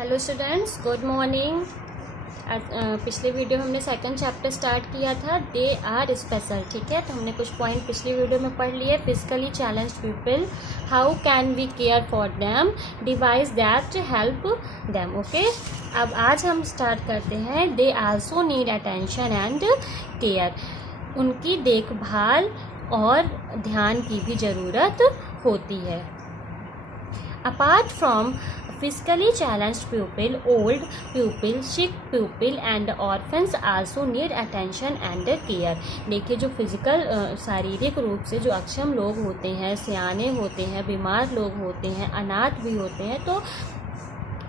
Hello students, good morning. पिछले video में हमने सेकंड चैप्टर स्टार्ट किया था, दे आर स्पेशल। ठीक है, तो हमने कुछ पॉइंट पिछली वीडियो में पढ़ लिए। Physically challenged people, how can we care for them, device that help them. Okay, अब आज हम स्टार्ट करते हैं, they also need attention and care. उनकी देखभाल और ध्यान की भी ज़रूरत होती है। Apart from physically challenged pupil, old pupil, sick pupil and orphans also need attention and care। देखिए, जो फिजिकल शारीरिक रूप से जो अक्षम लोग होते हैं, सियाने होते हैं, बीमार लोग होते हैं, अनाथ भी होते हैं, तो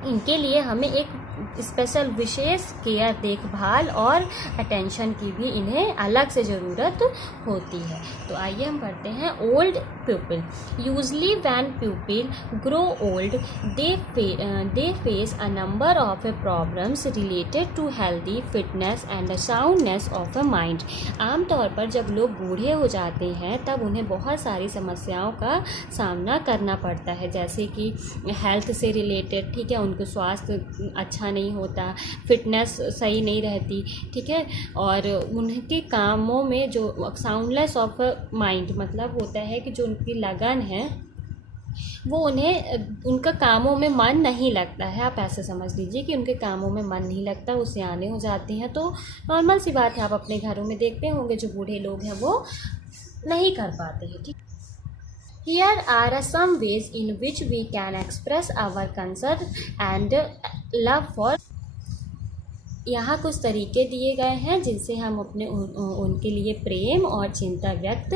इनके लिए हमें एक स्पेशल विशेष केयर, देखभाल और अटेंशन की भी इन्हें अलग से ज़रूरत होती है। तो आइए हम पढ़ते हैं। Old people, usually when people grow old they face a number of problems related to healthy fitness and soundness of a mind. आमतौर पर जब लोग बूढ़े हो जाते हैं तब उन्हें बहुत सारी समस्याओं का सामना करना पड़ता है, जैसे कि हेल्थ से रिलेटेड, ठीक है, उनको स्वास्थ्य अच्छा नहीं होता, फिटनेस सही नहीं रहती, ठीक है, और उनके कामों में जो साउंडलेस ऑफ माइंड मतलब होता है कि जो उनकी लगन है वो उनका कामों में मन नहीं लगता है। आप ऐसे समझ लीजिए कि उनके कामों में मन नहीं लगता, वो सियाने हो जाते हैं। तो नॉर्मल सी बात है, आप अपने घरों में देखते होंगे जो बूढ़े लोग हैं वो नहीं कर पाते हैं। ठीक, Here are some ways in which we can express our concern and love for। यहाँ कुछ तरीके दिए गए हैं जिनसे हम अपने उनके लिए प्रेम और चिंता व्यक्त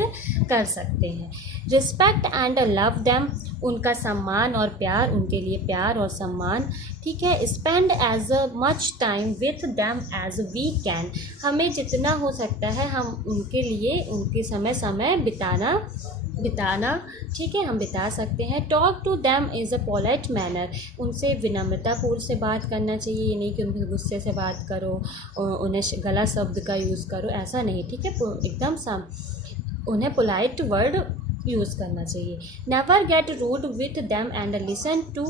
कर सकते हैं। रिस्पेक्ट एंड लव देम, उनका सम्मान और प्यार, उनके लिए प्यार और सम्मान, ठीक है। Spend as much time with them as we can, हमें जितना हो सकता है हम उनके लिए उनके समय बिताना, ठीक है, हम बिता सकते हैं। Talk to them is a polite manner, उनसे विनम्रतापूर्व से बात करना चाहिए। ये नहीं कि उनके गुस्से से बात करो, उन्हें गलत शब्द का यूज़ करो, ऐसा नहीं, ठीक है, एकदम उन्हें पोलाइट वर्ड यूज़ करना चाहिए। Never get rude with them and listen to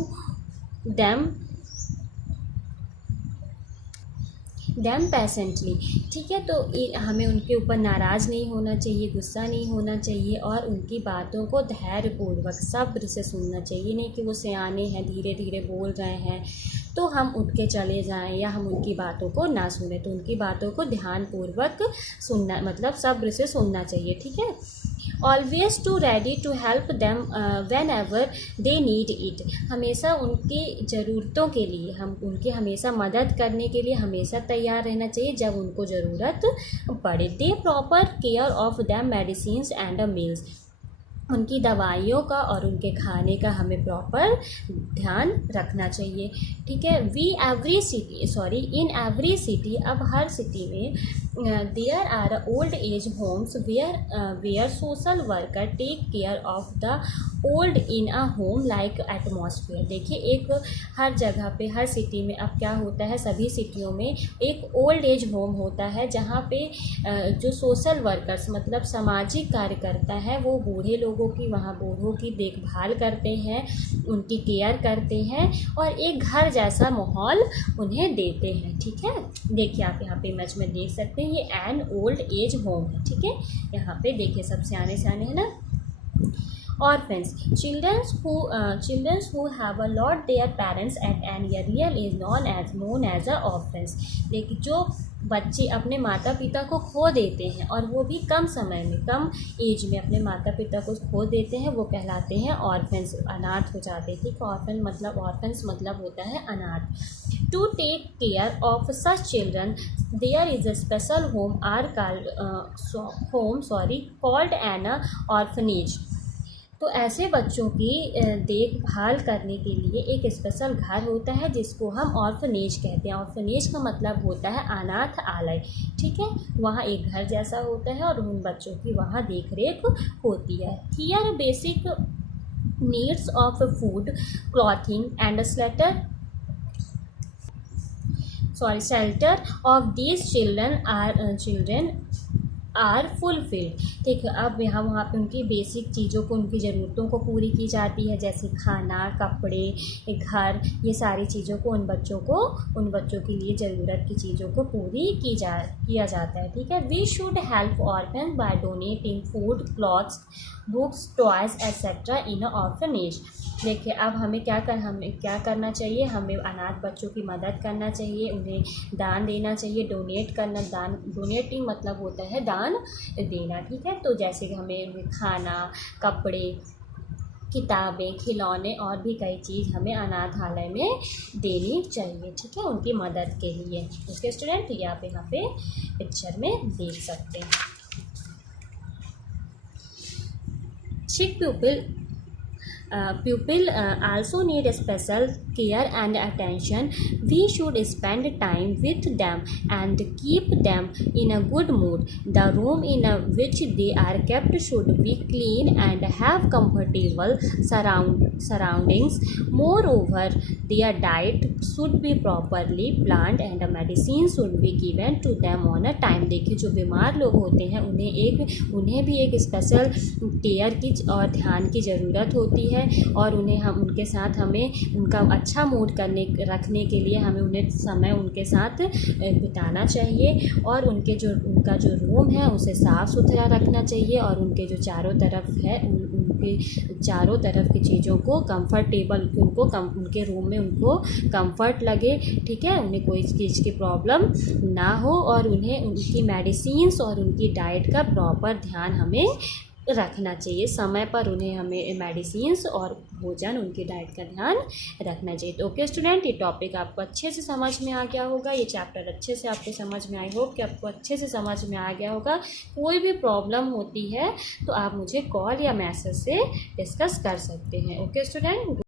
them patiently, ठीक है। तो हमें उनके ऊपर नाराज़ नहीं होना चाहिए, गुस्सा नहीं होना चाहिए, और उनकी बातों को धैर्यपूर्वक सब्र से सुनना चाहिए। नहीं कि वो सियाने हैं, धीरे धीरे बोल रहे हैं तो हम उठ के चले जाएं या हम उनकी बातों को ना सुने। तो उनकी बातों को ध्यानपूर्वक सुनना, मतलब सब्र से सुनना चाहिए, ठीक है। Always to ready to help them whenever they need it, हमेशा उनकी ज़रूरतों के लिए, हम उनकी हमेशा मदद करने के लिए हमेशा तैयार रहना चाहिए जब उनको ज़रूरत पड़े। They proper care of them medicines and meals, उनकी दवाइयों का और उनके खाने का हमें प्रॉपर ध्यान रखना चाहिए, ठीक है। इन एवरी सिटी, अब हर सिटी में there are old age homes where social worker take care of the old in a home like atmosphere. देखिए, एक हर जगह पे, हर सिटी में अब क्या होता है, सभी सिटियों में एक ओल्ड एज होम होता है जहाँ पे जो सोशल वर्कर्स मतलब सामाजिक कार्यकर्ता हैं वो बूढ़े लोगों की, वहाँ बूढ़ों की देखभाल करते हैं, उनकी केयर करते हैं और एक घर जैसा माहौल उन्हें देते हैं, ठीक है। देखिए, आप यहाँ पे इमेज में देख सकते हैं, ये एन ओल्ड एज होम है, ठीक है। यहाँ पे देखिए सब सियाने सियाने हैं ना। Orphans, children who have lost their parents at an early age is known as a orphans। देखिए, जो बच्चे अपने माता पिता को खो देते हैं और वो भी कम समय में, कम एज में अपने माता पिता को खो देते हैं, वो कहलाते हैं ऑर्फेंस, अनाथ हो जाते हैं, ठीक। ऑर्फेंस मतलब होता है अनाथ। To take care of such children there is a special home are called an orphanage. तो ऐसे बच्चों की देखभाल करने के लिए एक स्पेशल घर होता है जिसको हम ऑर्फनेज कहते हैं। ऑर्फनेज का मतलब होता है अनाथ आलय, ठीक है। वहाँ एक घर जैसा होता है और उन बच्चों की वहाँ देख रेख होती है। Here basic needs of food, clothing and shelter of these children are fulfilled. ठीक है, अब यहाँ वहाँ पे उनकी बेसिक चीज़ों को, उनकी ज़रूरतों को पूरी की जाती है, जैसे खाना, कपड़े, घर, ये सारी चीज़ों को उन बच्चों के लिए ज़रूरत की चीज़ों को पूरी किया जाता है। ठीक है, we should help orphan by donating food, clothes, books, toys etcetera in a orphanage. देखिए, अब हमें क्या करना चाहिए, हमें अनाथ बच्चों की मदद करना चाहिए, उन्हें दान देना चाहिए। डोनेटिंग मतलब होता है दान देना। ठीक है, तो जैसे कि हमें उन्हें खाना, कपड़े, किताबें, खिलौने और भी कई चीज़ हमें अनाथालय में देनी चाहिए। ठीक है, उनकी मदद के लिए। ओके स्टूडेंट, तो आप यहाँ पे पिक्चर में देख सकते हैं। सिक pupil also need special care and attention. We should spend time with them and keep them in a good mood. The room in which they are kept should be clean and have comfortable surroundings. Moreover, their diet should be properly planned and medicine should be given to them on a time. देखिए, जो बीमार लोग होते हैं उन्हें भी एक special care की और ध्यान की ज़रूरत होती है, और हम उनके साथ हमें उनका अच्छा मूड रखने के लिए हमें उनके साथ बिताना चाहिए, और उनका जो रूम है उसे साफ़ सुथरा रखना चाहिए, और उनके जो चारों तरफ है उनके चारों तरफ की चीज़ों को कंफर्टेबल, उनके रूम में उनको कंफर्ट लगे। ठीक है, उन्हें कोई चीज़ की प्रॉब्लम ना हो, और उन्हें उनकी मेडिसिन्स और उनकी डाइट का प्रॉपर ध्यान हमें रखना चाहिए। समय पर उन्हें हमें मेडिसिन्स और भोजन, उनकी डाइट का ध्यान रखना चाहिए। तो ओके स्टूडेंट, ये टॉपिक आपको अच्छे से समझ में आ गया होगा, ये चैप्टर अच्छे से आपको समझ में आई होप कि आपको अच्छे से समझ में आ गया होगा। कोई भी प्रॉब्लम होती है तो आप मुझे कॉल या मैसेज से डिस्कस कर सकते हैं। Okay student.